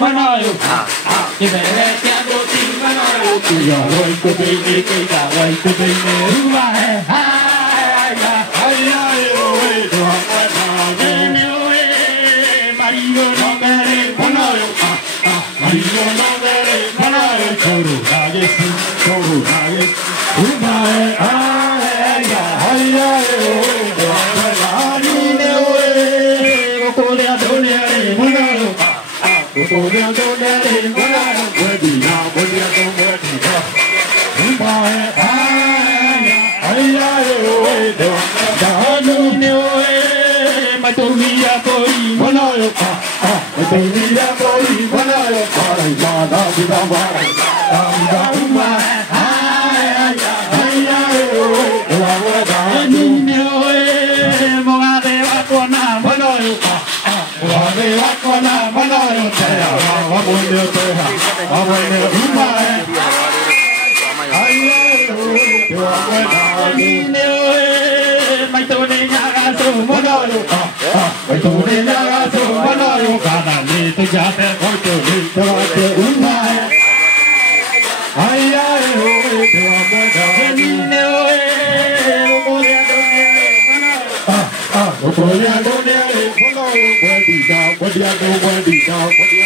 manayo. Cái vẻ đẹp cha cô tim manayo. Giờ rồi cô đi đi cây cả rồi cô đi đi hướng vai. Ai ai ơi đường quên nào nên ơi Mario nó về manayo. Mario nó về manayo. Toru nagesi hướng vai. Ai ai ơi What do you do?